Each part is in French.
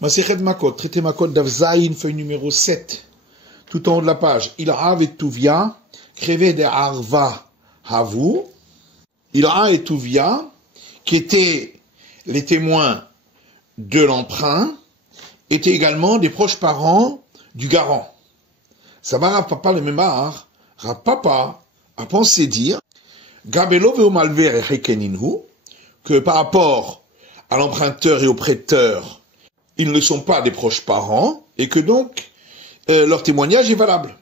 Masechet Makot, traité Makot d'Avzaïn, feuille numéro 7, tout en haut de la page. Il a et Tuvia, crévé de Arva Havu. Il a et Tuvia, qui étaient les témoins de l'emprunt, étaient également des proches parents du garant. Ça va Rav Papa le mémar, Rav Papa a pensé dire, Gabelo veo malver hekeninhu, que par rapport à l'emprunteur et au prêteur, ils ne sont pas des proches parents, et que donc, leur témoignage est valable.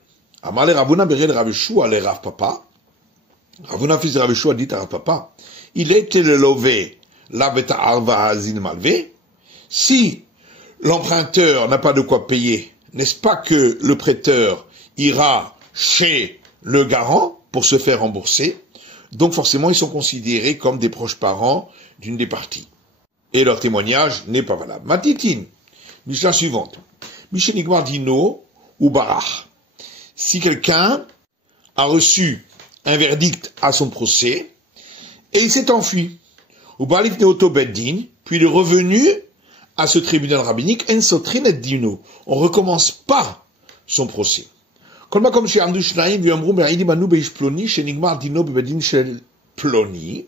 Amale Ravuna Berel Raveshua le Rav Papa, Ravuna fils de Raveshua dit à Rav Papa, il était le lové, la beta arva hazin malvé, si l'emprunteur n'a pas de quoi payer, n'est-ce pas que le prêteur ira chez le garant pour se faire rembourser? Donc forcément, ils sont considérés comme des proches parents d'une des parties. Et leur témoignage n'est pas valable. Matitine, Mishnah suivante. Mishenigmar Dino ou Barach. Si quelqu'un a reçu un verdict à son procès, et il s'est enfui, ou Balif Neoto Beddin, puis il est revenu à ce tribunal rabbinique, En Sotrin et Dino. On recommence pas son procès. Comme chez Amdou Shnaim, Viamrou, Meridi Manu Beish Ploni, chez Nigmar Dino Beddin Shel Ploni.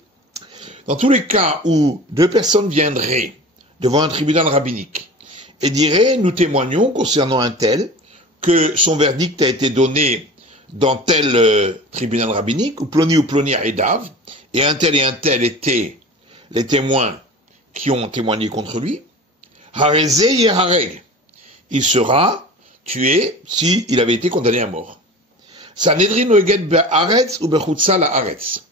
Dans tous les cas où deux personnes viendraient devant un tribunal rabbinique et diraient, nous témoignons concernant un tel, que son verdict a été donné dans tel tribunal rabbinique, ou ploni à Edav, et un tel étaient les témoins qui ont témoigné contre lui, Hareze Yehareg, il sera tué s'il avait été condamné à mort. Sanhedrin Noeged Be'aretz ou Bechutza La'aretz.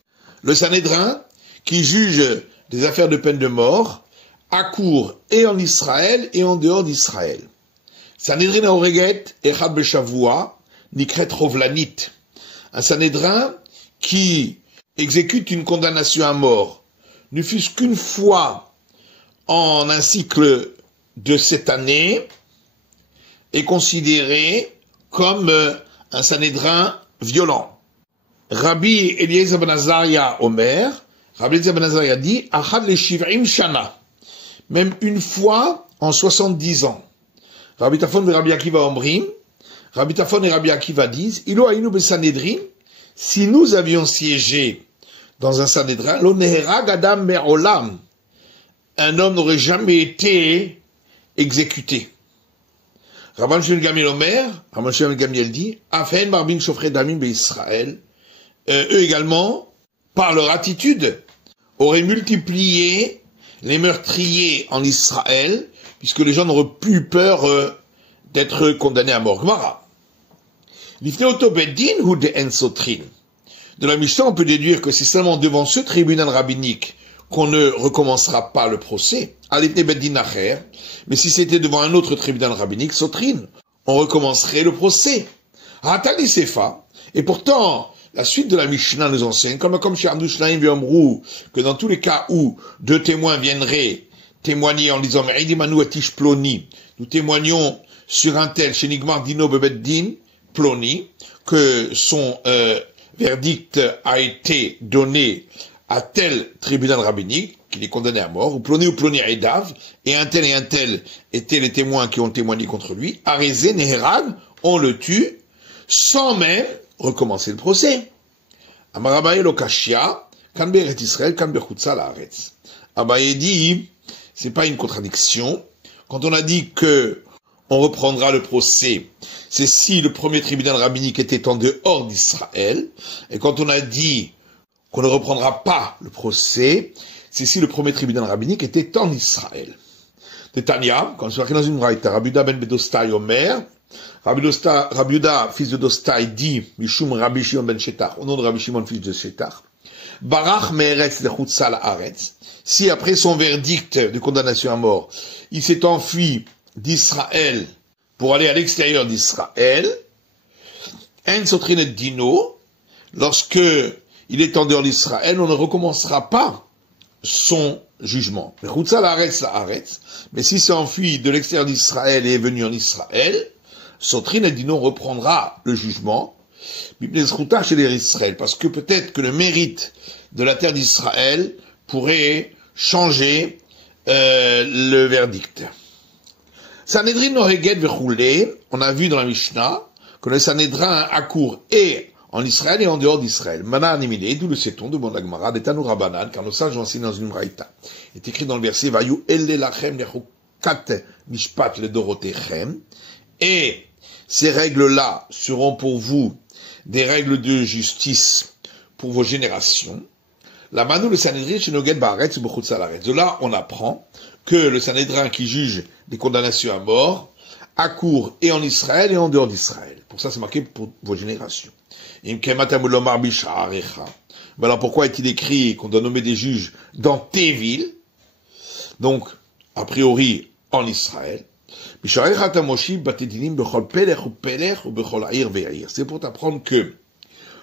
Le Sanhédrin, qui juge des affaires de peine de mort, accourt et en Israël et en dehors d'Israël. Sanhedrin Oreget Echad Beshavua Nikret Rovlanit. Un Sanhédrin qui exécute une condamnation à mort, ne fût-ce qu'une fois en un cycle de 7 années, est considéré comme un Sanhédrin violent. Rabbi Eliezer ben Azaria Omer, Rabbi Eliezer ben Azaria dit, Achad le Shivrim Shana, même une fois en 70 ans. Rabbi Tafon et Rabbi Akiva Omrim, Rabbi Tafon et Rabbi Akiva disent, Ilo Ainu be Sanhedrin, si nous avions siégé dans un Sanhédrin, l'Oneherag Adam Me'olam, un homme n'aurait jamais été exécuté. Rabban Shimon Gamiel Omer, Rabban Shimon Gamiel dit, Afen Marbin Shofre Damim be Israël, eux également, par leur attitude, auraient multiplié les meurtriers en Israël, puisque les gens n'auraient plus peur d'être condamnés à mort. Gemara. L'ifneoto beddin ou de ensotrin. De la Mishnah, on peut déduire que c'est seulement devant ce tribunal rabbinique qu'on ne recommencera pas le procès. Alifne beddin acher. Mais si c'était devant un autre tribunal rabbinique, sotrin, on recommencerait le procès. Hatali sefa. Et pourtant, la suite de la Mishnah nous enseigne, comme chez Amdou Shnaim Viomrou, que dans tous les cas où deux témoins viendraient témoigner en disant Meridimanu atish ploni, nous témoignons sur un tel chez Nigmar Dino Bebeddin ploni, que son verdict a été donné à tel tribunal rabbinique, qu'il est condamné à mort, ou ploni à Edav, et un tel étaient les témoins qui ont témoigné contre lui, Arizé Neherag, on le tue, sans même recommencer le procès. Amarabaye Lokashia, Kanbe Eret Israël, Kanbe Chutza Laaretz. Abaye dit, c'est pas une contradiction. Quand on a dit que on reprendra le procès, c'est si le premier tribunal rabbinique était en dehors d'Israël, et quand on a dit qu'on ne reprendra pas le procès, c'est si le premier tribunal rabbinique était en Israël. De Tanya, quand c'est marqué dans une braïta, Rabbi Yuda ben Bedostai Omer, Rabbi Yuda, fils de Dostai, dit, Mishum Rabbi Shimon ben Shetar, au nom de Rabbi Shimon, fils de Shetar, Barach me'eretz lechutza la'aretz, si après son verdict de condamnation à mort, il s'est enfui d'Israël pour aller à l'extérieur d'Israël, en sotrin et dino, lorsque il est en dehors d'Israël, on ne recommencera pas son jugement. Lechutza la'aretz, mais si s'est enfui de l'extérieur d'Israël et est venu en Israël, Sotrin et Dino reprendra le jugement, parce que peut-être que le mérite de la terre d'Israël pourrait changer le verdict. Sanhedrin noheget vechule, on a vu dans la Mishnah que le Sanhédrin accourt et en Israël et en dehors d'Israël. Mana animile, d'où le sait-on, demande la Gemara, des Tanoura Banan, car nos sages ont enseigné dans une braïta. Il est écrit dans le verset, Vayu elle lachem lechukat mishpat le dorotechem, et ces règles-là seront pour vous des règles de justice pour vos générations. La Manou le Sanhédrin shenoget baaretz ubechutz haaretz. De là, on apprend que le Sanhédrin qui juge des condamnations à mort accourt et en Israël et en dehors d'Israël. Pour ça, c'est marqué pour vos générations. Mais alors pourquoi est-il écrit qu'on doit nommer des juges dans tes villes? Donc, a priori, en Israël. C'est pour t'apprendre que,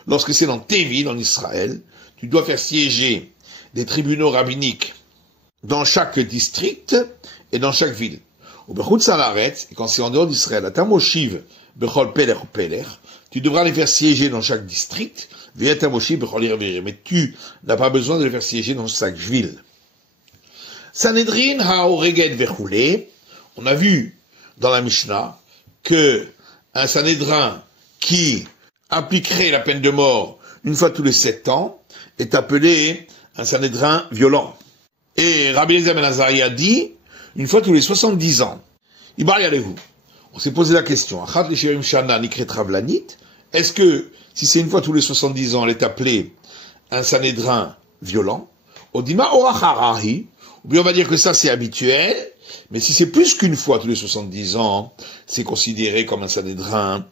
lorsque c'est dans tes villes, en Israël, tu dois faire siéger des tribunaux rabbiniques dans chaque district et dans chaque ville. Et quand c'est en dehors d'Israël, tu devras les faire siéger dans chaque district, mais tu n'as pas besoin de les faire siéger dans chaque ville. Sanhedrin haoreget vechule, on a vu dans la Mishnah que un Sanhédrin qui appliquerait la peine de mort une fois tous les 7 ans est appelé un Sanhédrin violent. Et Rabbi Eliezer ben Azariah a dit une fois tous les 70 ans. On s'est posé la question. Est-ce que, si c'est une fois tous les 70 ans, elle est appelée un Sanhédrin violent? Ou bien on va dire que ça c'est habituel, mais si c'est plus qu'une fois tous les 70 ans, c'est considéré comme un Sanhédrin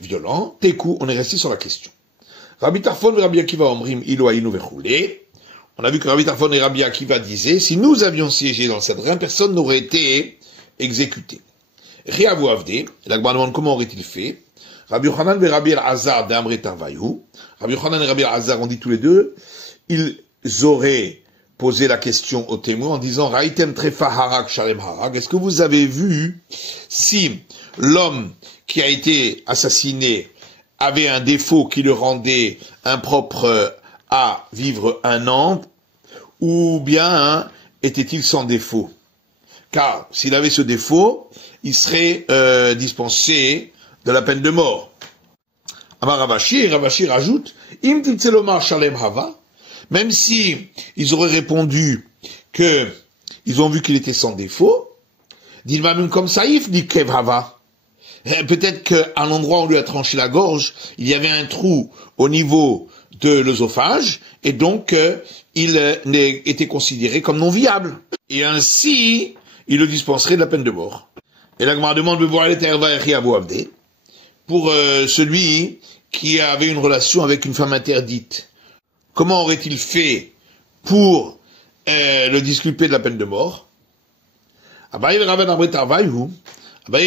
violent. Tekou, on est resté sur la question. Rabbi Tarfon et Rabbi Akiva omrim ilo ainu vechule. On a vu que Rabbi Tarfon et Rabbi Akiva disaient, si nous avions siégé dans le Sanhédrin, personne n'aurait été exécuté. Riavu Avde, la Gemara demande comment aurait-il fait. Rabbi Yochanan et Rabbi El-Hazar d'Amre Tarvayu. Rabbi Yochanan et Rabbi El-Hazar ont dit tous les deux, ils auraient posé la question aux témoins en disant, Raïtem trefa harak shalem harak, est-ce que vous avez vu si l'homme qui a été assassiné avait un défaut qui le rendait impropre à vivre 1 an, ou bien était-il sans défaut? Car s'il avait ce défaut, il serait dispensé de la peine de mort. Amar Ravashi, Ravashi rajoute, Im titzelomar shalem hava, même si ils auraient répondu que ils ont vu qu'il était sans défaut, dilmamim comme saïf dit kev hava. Peut-être qu'à l'endroit où on lui a tranché la gorge, il y avait un trou au niveau de l'œsophage, et donc il était considéré comme non viable. Et ainsi, il le dispenserait de la peine de mort. Et la Gemara demande pour celui qui avait une relation avec une femme interdite. Comment aurait-il fait pour le disculper de la peine de mort? Abaye et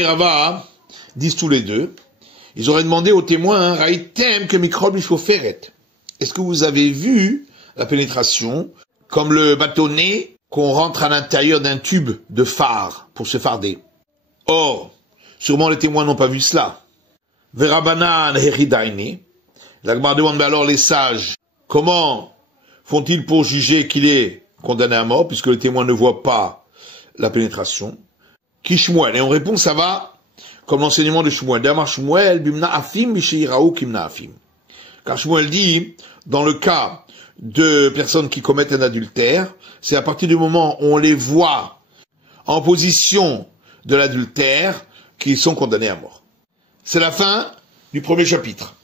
Rava disent tous les deux, ils auraient demandé aux témoins, Raïtem que microbe il faut faire. Est-ce que vous avez vu la pénétration comme le bâtonnet qu'on rentre à l'intérieur d'un tube de phare pour se farder? Or, sûrement les témoins n'ont pas vu cela. Verabanan heridaini. La Gemara demande, mais alors les sages, comment font-ils pour juger qu'il est condamné à mort, puisque les témoins ne voient pas la pénétration? Kishmuel. Et on répond, ça va comme l'enseignement de Shmuel. Damar Shmuel, bimna afim, mishiraou kimna afim. Car Shmuel dit, dans le cas de personnes qui commettent un adultère, c'est à partir du moment où on les voit en position de l'adultère qu'ils sont condamnés à mort. C'est la fin du premier chapitre.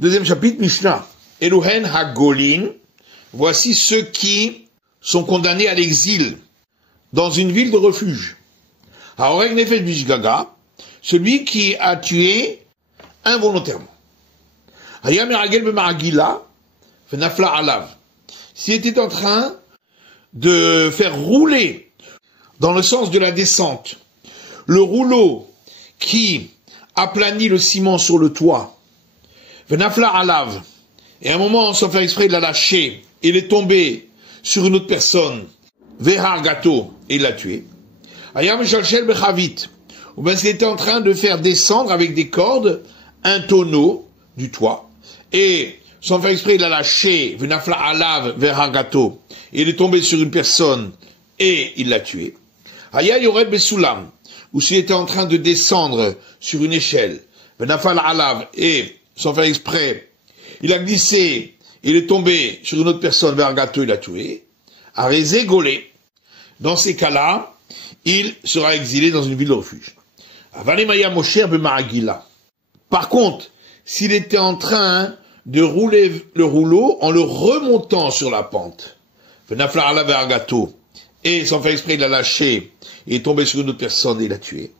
Deuxième chapitre, Mishnah. Eluhen Hagolin. Voici ceux qui sont condamnés à l'exil dans une ville de refuge. Haoreg Nefesh Bishgaga, celui qui a tué involontairement. Hayam Eragel Bemaragila, Fenafla Alav. S'il était en train de faire rouler dans le sens de la descente le rouleau qui aplanit le ciment sur le toit, Fenafla Alav, et à un moment, sans faire exprès, il l'a lâché, il est tombé sur une autre personne, Vehar Gato, et il l'a tué. Hayam Shalshel Bechavit, ou bien s'il était en train de faire descendre avec des cordes un tonneau du toit, et sans faire exprès, il a lâché, Venafla Alav Vehar Gato, et il est tombé sur une personne, et il l'a tué. Haya Yored Besoulam, ou s'il était en train de descendre sur une échelle, Benafal Alav, et, sans faire exprès, il a glissé, il est tombé sur une autre personne, vers un gâteau, il l'a tué, Arézé Golé. Dans ces cas-là, il sera exilé dans une ville de refuge. Avalemaya Moshe Maragila. Par contre, s'il était en train de rouler le rouleau en le remontant sur la pente, Benafal Alav vers un gâteau, et sans faire exprès, il l'a lâché, il est tombé sur une autre personne et il l'a tué.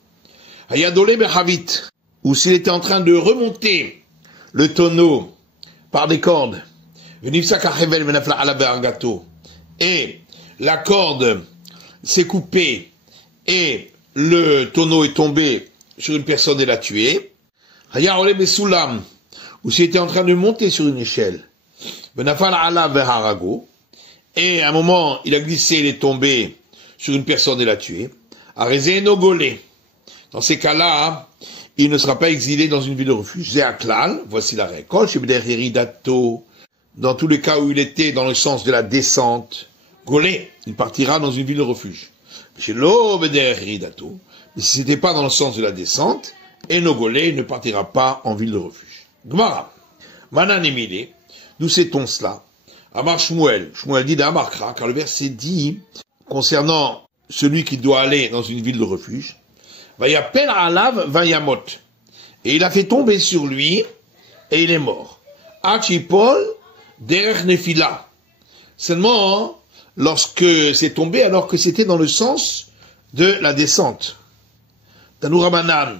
Ayadolé Bechavit, ou s'il était en train de remonter le tonneau par des cordes, et la corde s'est coupée et le tonneau est tombé sur une personne et l'a tué. Ayadolé Besoulam, ou s'il était en train de monter sur une échelle, et à un moment, il a glissé, il est tombé sur une personne et l'a tué. Arézé Nogolé. Dans ces cas-là, il ne sera pas exilé dans une ville de refuge. Zéaklal, voici la règle. Dans tous les cas où il était dans le sens de la descente, Golé, il partira dans une ville de refuge. Mais si c'était pas dans le sens de la descente, et Nogolé, il ne partira pas en ville de refuge. Gmara. Manan Emile, d'où sait-on cela? Amar Shmuel. Shmuel dit d'Amarkra, car le verset dit, concernant celui qui doit aller dans une ville de refuge, Vayapel alav vayamot. Et il a fait tomber sur lui, et il est mort. Achipol derech nefila. Seulement, lorsque c'est tombé, alors que c'était dans le sens de la descente. Tanoura Banan.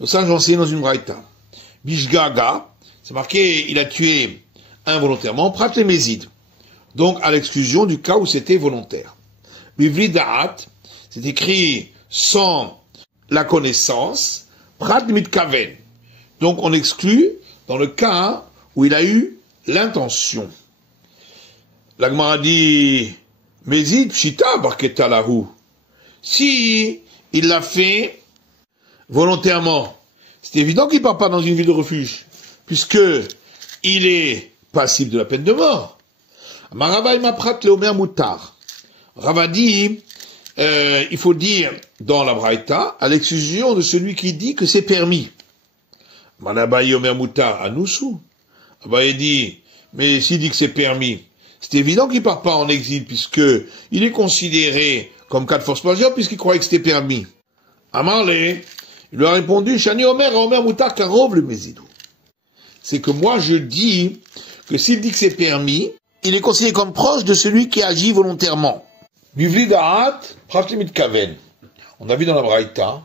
Nos sages ont enseigné dans une braïta. Bishgaga. C'est marqué, il a tué involontairement, prat les mésides. Donc, à l'exclusion du cas où c'était volontaire. Bivli da'at, c'est écrit sans la connaissance, prat mitkaven. Donc, on exclut dans le cas où il a eu l'intention. La Gemara dit, mésid pshita barketa lahu. Si il l'a fait volontairement, c'est évident qu'il ne part pas dans une ville de refuge, puisque il est passible de la peine de mort. Marava imaprat leomer moutar. Rava dit, il faut dire dans la Braïta, à l'exclusion de celui qui dit que c'est permis. Manabaye omer moutar anoussou. Abaye dit, mais s'il dit que c'est permis, c'est évident qu'il part pas en exil, puisque il est considéré comme cas de force majeure, puisqu'il croyait que c'était permis. Amarle, il lui a répondu, Shani omer moutar karov le mésidou. C'est que moi je dis que s'il dit que c'est permis, il est considéré comme proche de celui qui agit volontairement. Bivli da'at, pratimit kaven. On a vu dans la Braïta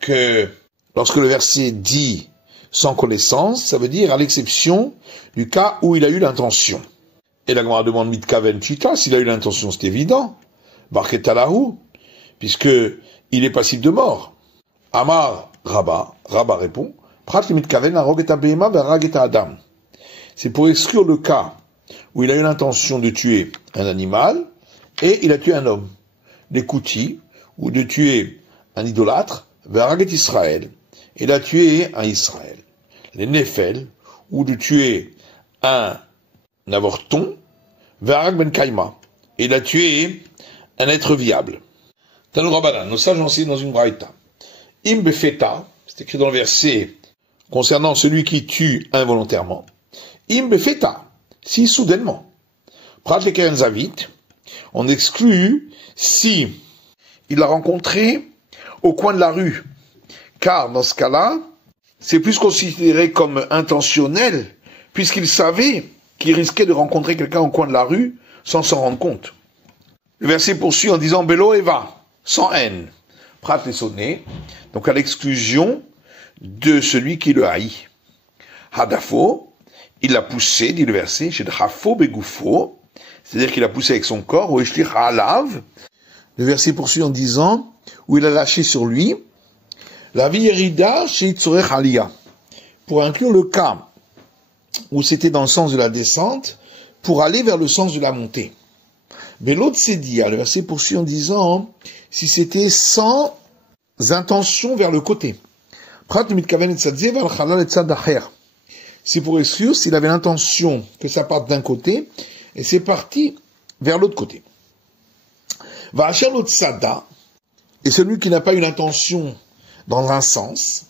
que lorsque le verset dit sans connaissance, ça veut dire à l'exception du cas où il a eu l'intention. Et la Gemara demande mitkaven chita, s'il a eu l'intention, c'est évident. Barketalahu, puisque il est passible de mort. Amar Rabba répond, pratimit kaven arogeta behema verageta adam. C'est pour exclure le cas où il a eu l'intention de tuer un animal et il a tué un homme. Les koutis, ou de tuer un idolâtre, veraget Israël. Il a tué un Israël. Les nefel, ou de tuer un avorton, verag ben kaima. Il a tué un être viable. Tanou Rabbanan, nos sages enseignent dans une braïta. Im befeta, c'est écrit dans le verset concernant celui qui tue involontairement. Im befeta, si soudainement. Prat le keren zavit, on exclut si il l'a rencontré au coin de la rue. Car dans ce cas-là, c'est plus considéré comme intentionnel, puisqu'il savait qu'il risquait de rencontrer quelqu'un au coin de la rue sans s'en rendre compte. Le verset poursuit en disant Belo Eva, sans haine. Prat les sonné, donc à l'exclusion de celui qui le haït. Hadafo, il l'a poussé, dit le verset, chez Drafo Begoufo, c'est-à-dire qu'il a poussé avec son corps, ou Eshlich Alav. Le verset poursuit en disant, où il a lâché sur lui, la vierida chez Itzorech Aliyah, pour inclure le cas où c'était dans le sens de la descente, pour aller vers le sens de la montée. Mais l'autre c'est dit, le verset poursuit en disant, si c'était sans intention vers le côté. C'est pour exclure s'il avait l'intention que ça parte d'un côté, et c'est parti vers l'autre côté. Va acher l'autre sada, et celui qui n'a pas une intention dans un sens,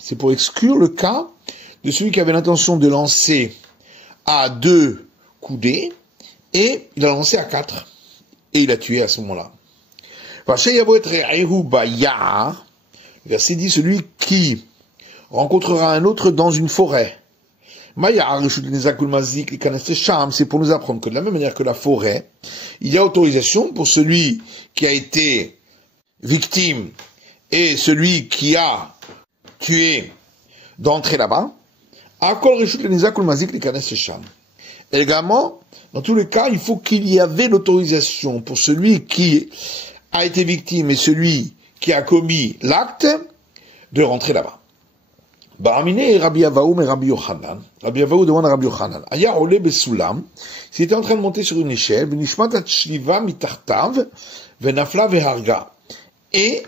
c'est pour exclure le cas de celui qui avait l'intention de lancer à 2 coudées, et il a lancé à 4, et il a tué à ce moment-là. Le verset dit, celui qui rencontrera un autre dans une forêt. C'est pour nous apprendre que de la même manière que la forêt, il y a autorisation pour celui qui a été victime et celui qui a tué d'entrer là-bas. Également, dans tous les cas, il faut qu'il y avait l'autorisation pour celui qui a été victime et celui qui a commis l'acte de rentrer là-bas. Baramine Rabbi Avaoum et Rabbi Yochanan. Rabbi Avaoum demande à Rabbi Yochanan. Aya ole besulam. S'il était en train de monter sur une échelle, v'nishmat shliva mitartav, v'nafla v'harga. Et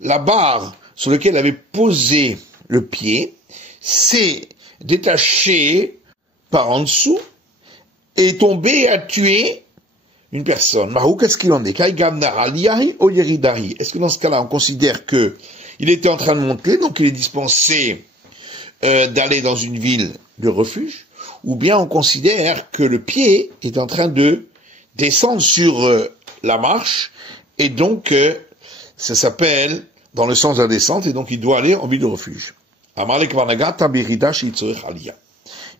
la barre sur laquelle il avait posé le pied s'est détachée par en dessous et est tombée et a tué une personne. Mahou, qu'est-ce qu'il en est? Est-ce que dans ce cas-là, on considère que il était en train de monter, donc il est dispensé d'aller dans une ville de refuge, ou bien on considère que le pied est en train de descendre sur la marche, et donc ça s'appelle dans le sens de la descente, et donc il doit aller en ville de refuge.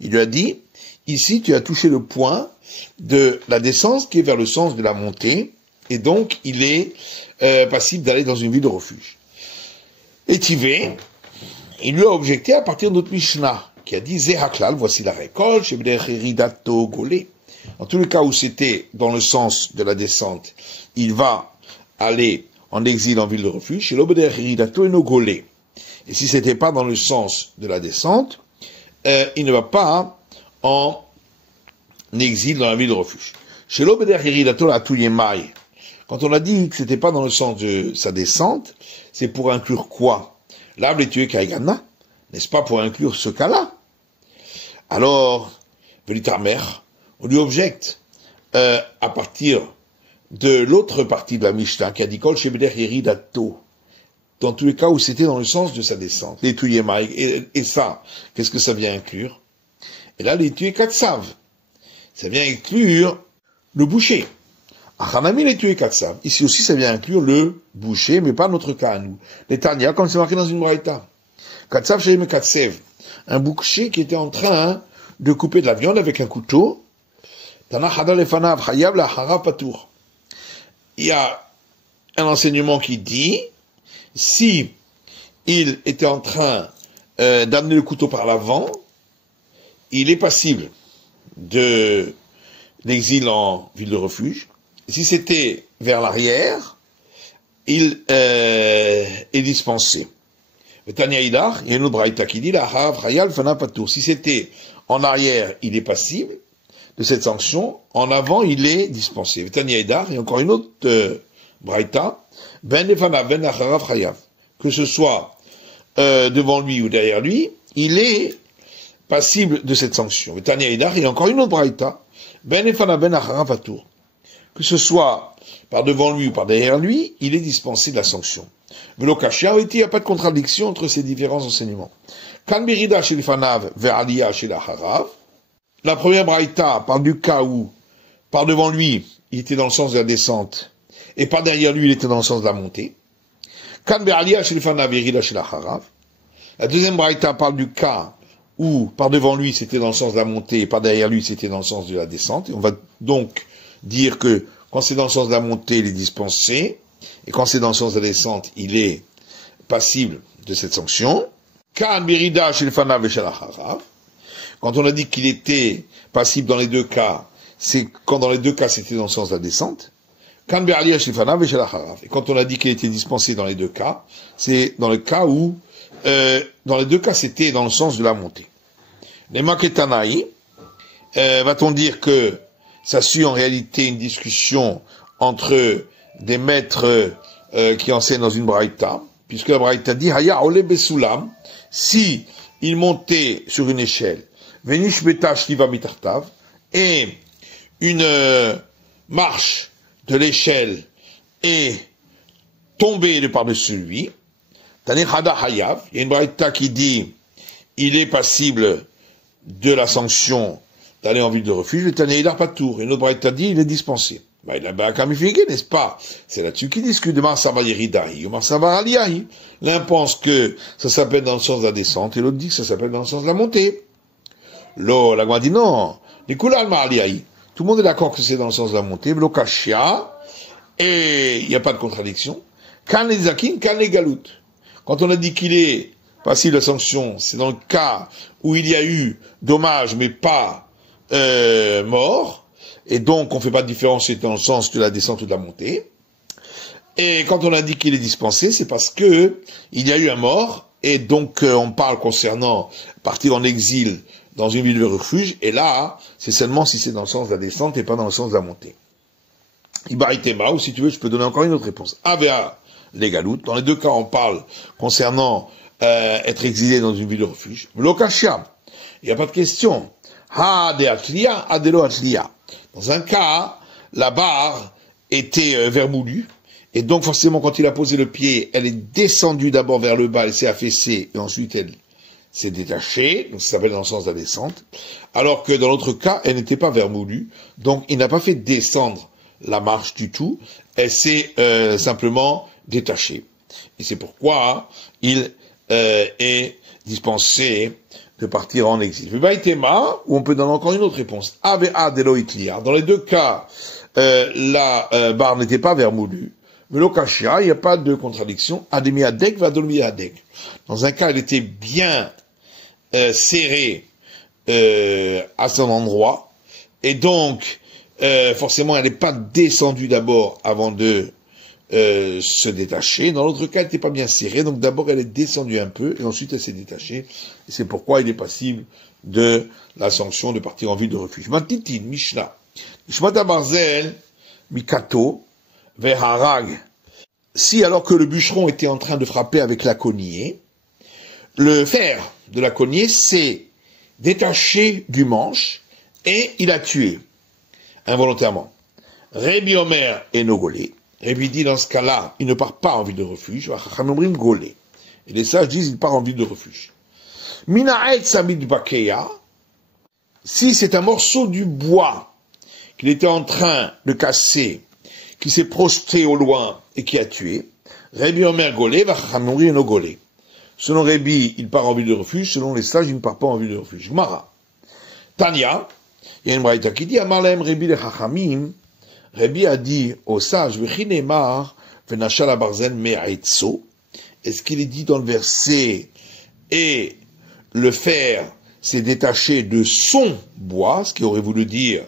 Il lui a dit, ici tu as touché le point de la descente qui est vers le sens de la montée, et donc il est passible d'aller dans une ville de refuge. Et Tivé, il lui a objecté à partir de notre Mishnah, qui a dit Zehaklal, voici la récolte, Shebderidato Golé. Dans tous les cas où c'était dans le sens de la descente, il va aller en exil en ville de refuge, chez l'Obderidato Eno Golé. Et si c'était pas dans le sens de la descente, il ne va pas en exil dans la ville de refuge. Chez l'Obderidato la Tuyemai. Quand on a dit que c'était pas dans le sens de sa descente, c'est pour inclure quoi? L'arbre est tué Kaigana, n'est-ce pas pour inclure ce cas-là? Alors, Velitamer, on lui objecte, à partir de l'autre partie de la Mishnah, qui a dit Kol Shebeder Yeridato, dans tous les cas où c'était dans le sens de sa descente. Les Tuyemai, et ça, qu'est-ce que ça vient inclure? Et là, les Tuyé Katsav, ça vient inclure le boucher. Achanami les tué katsav. Ici aussi, ça vient inclure le boucher, mais pas notre cas à nous. Les Tanya, comme c'est marqué dans une braïta. Katsav shem katsev. Un boucher qui était en train de couper de la viande avec un couteau. Tana hada lefanav hayav la hara patour. Il y a un enseignement qui dit, si il était en train d'amener le couteau par l'avant, il est passible de l'exil en ville de refuge. Si c'était vers l'arrière, il est dispensé. Tanya Idar, il y a une autre braïta qui dit, si c'était en arrière, il est passible de cette sanction, en avant, il est dispensé. Tanya Idar, il y a encore une autre braïta, que ce soit devant lui ou derrière lui, il est passible de cette sanction. Tanya Idar, il y a encore une autre braïta, que ce soit par devant lui ou par derrière lui, il est dispensé de la sanction. Il n'y a pas de contradiction entre ces différents enseignements. La première braïta parle du cas où, par devant lui, il était dans le sens de la descente, et par derrière lui, il était dans le sens de la montée. La deuxième braïta parle du cas où, par devant lui, c'était dans le sens de la montée, et par derrière lui, c'était dans le sens de la descente. Et on va donc dire que quand c'est dans le sens de la montée, il est dispensé, et quand c'est dans le sens de la descente, il est passible de cette sanction. Quand on a dit qu'il était passible dans les deux cas, c'est quand dans les deux cas c'était dans le sens de la descente. Et quand on a dit qu'il était dispensé dans les deux cas, c'est dans le cas où, dans les deux cas c'était dans le sens de la montée. Les Maketanaï, va-t-on dire que ça suit en réalité une discussion entre des maîtres qui enseignent dans une braïta, puisque la braïta dit Haya ole besulam, si il montait sur une échelle, venish betash liva mitartav, et une marche de l'échelle est tombé de par-dessus lui, Tane Hada Hayav, il y a une braïta qui dit, il est passible de la sanction d'aller en ville de refuge, le Tane Hidar Patour, et une autre braïta dit, il est dispensé. Il a bien kamifié, n'est-ce pas? C'est là-dessus qu'il discute de Marsavar Yeridahi ou Marsavar Aliyahi. L'un pense que ça s'appelle dans le sens de la descente, et l'autre dit que ça s'appelle dans le sens de la montée. La Gemara dit non, les Kulal Ma'aliyahi. Tout le monde est d'accord que c'est dans le sens de la montée, Blokashia, et il n'y a pas de contradiction. Kan les Zakin, kan les Galout. Quand on a dit qu'il est passible de la sanction, c'est dans le cas où il y a eu dommage, mais pas mort. Et donc, on ne fait pas de différence dans le sens de la descente ou de la montée. Et quand on a dit qu'il est dispensé, c'est parce que il y a eu un mort, et donc on parle concernant partir en exil dans une ville de refuge, et là, c'est seulement si c'est dans le sens de la descente et pas dans le sens de la montée. Ibaritema, ou si tu veux, je peux donner encore une autre réponse. Avea les galoutes. Dans les deux cas, on parle concernant être exilé dans une ville de refuge. Lokashia, il n'y a pas de question. Ha de atlia, adelo atlia. Dans un cas, la barre était vermoulue, et donc forcément quand il a posé le pied, elle est descendue d'abord vers le bas, elle s'est affaissée, et ensuite elle s'est détachée, donc ça s'appelle dans le sens de la descente, alors que dans l'autre cas, elle n'était pas vermoulue, donc il n'a pas fait descendre la marche du tout, elle s'est simplement détachée. Et c'est pourquoi il est dispensé de partir en exil. Le Baïtema, où on peut donner encore une autre réponse. Avea deloitliar. Dans les deux cas, la barre n'était pas vermoulue. Mais l'okashia, il n'y a pas de contradiction. Ademi adek va dolmi adek. Dans un cas, elle était bien serrée à son endroit. Et donc, forcément, elle n'est pas descendue d'abord avant de se détacher. Dans l'autre cas, elle n'était pas bien serrée, donc d'abord elle est descendue un peu, et ensuite elle s'est détachée, et c'est pourquoi il est passible de la sanction de partir en ville de refuge. Mantitin, Mishnah, Shmata Barzel, Mikato, Verharag. Si alors que le bûcheron était en train de frapper avec la cognée, le fer de la cognée s'est détaché du manche, et il a tué, involontairement. Rebi Omer et Nogolé. Et lui dit, dans ce cas-là, il ne part pas en ville de refuge. Et les sages disent, il part en ville de refuge. Minaet Samid Bakeya, si c'est un morceau du bois qu'il était en train de casser, qui s'est projeté au loin et qui a tué, Rebi Omer Golé, Vachamourim no Golé. Selon Rebi, il part en ville de refuge. Selon les sages, il ne part pas en ville de refuge. Mara. Tanya, il y a une braïta qui dit, Amalem Rebi le Chachamim, Rebi a dit aux sages, est-ce qu'il est dit dans le verset, et le fer s'est détaché de son bois, ce qui aurait voulu dire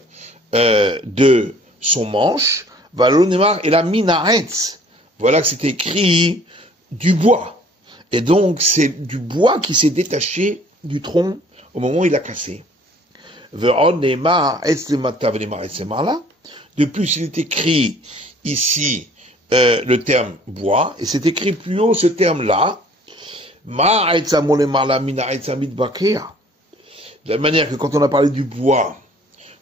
de son manche, et la minaretz, voilà que c'est écrit du bois. Et donc c'est du bois qui s'est détaché du tronc au moment où il a cassé. De plus, il est écrit ici le terme bois, et c'est écrit plus haut ce terme-là, de la manière que quand on a parlé du bois,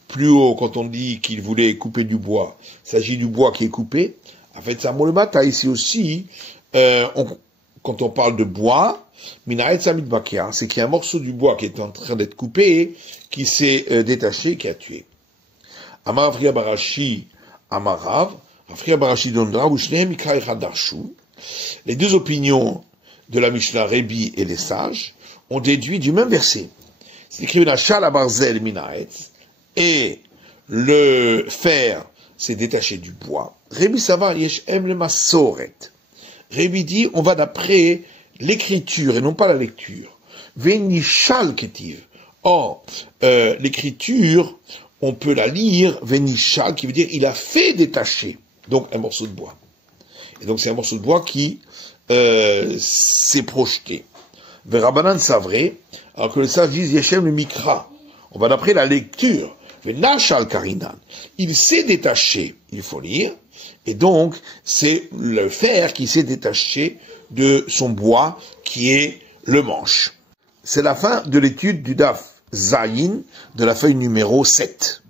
plus haut, quand on dit qu'il voulait couper du bois, il s'agit du bois qui est coupé. En fait, ça molema, ici aussi, quand on parle de bois, c'est qu'il y a un morceau du bois qui est en train d'être coupé, qui s'est détaché, qui a tué. Amar Afriya Barashi, Amarav, Afriya Barashi Dondra, Ushnehem Mikra Echad Darshu. Les deux opinions de la Mishnah, Rebi et les sages, ont déduit du même verset. C'est écrit Nachal Abarzel Minaetz, et le fer s'est détaché du bois. Rebi Savar Yeshem le Masoret. Rebi dit, on va d'après l'écriture et non pas la lecture. Venishal Ketiv. Or, l'écriture, on peut la lire, Venishal, qui veut dire il a fait détacher, donc un morceau de bois. Et donc c'est un morceau de bois qui s'est projeté. Verabanan Savré, alors que les sages disent Yeshem le Mikra. On va d'après la lecture. Venachal Karinan. Il s'est détaché, il faut lire, et donc c'est le fer qui s'est détaché de son bois qui est le manche. C'est la fin de l'étude du Daf Zayin de la feuille numéro 7.